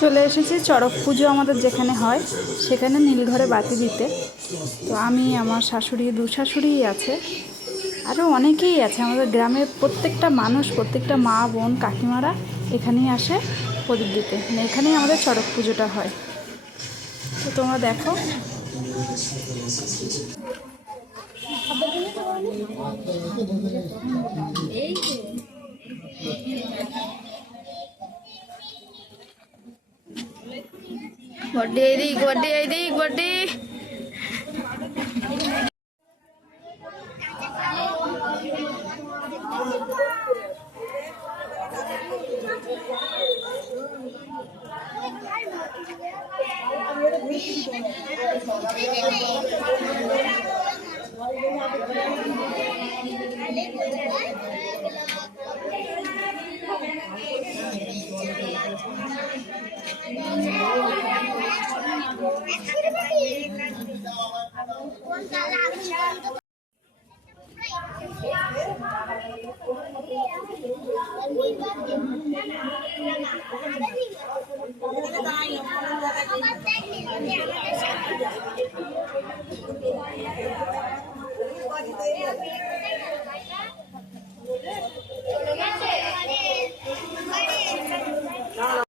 চলে এসেছি চড়ক পুজো আমাদের যেখানে হয় সেখানে নীলঘরে বাতি দিতে। তো আমি, আমার শাশুড়ি, দু শাশুড়িই আছে, আরও অনেকেই আছে। আমাদের গ্রামের প্রত্যেকটা মানুষ, প্রত্যেকটা মা বোন কাকিমারা এখানেই আসে প্রদীপ দিতে। মানে এখানেই আমাদের চড়ক পুজোটা হয়। তো তোমরা দেখো। বড্ডি এইদিক, বড্ডি এইদিক, বড্ডি।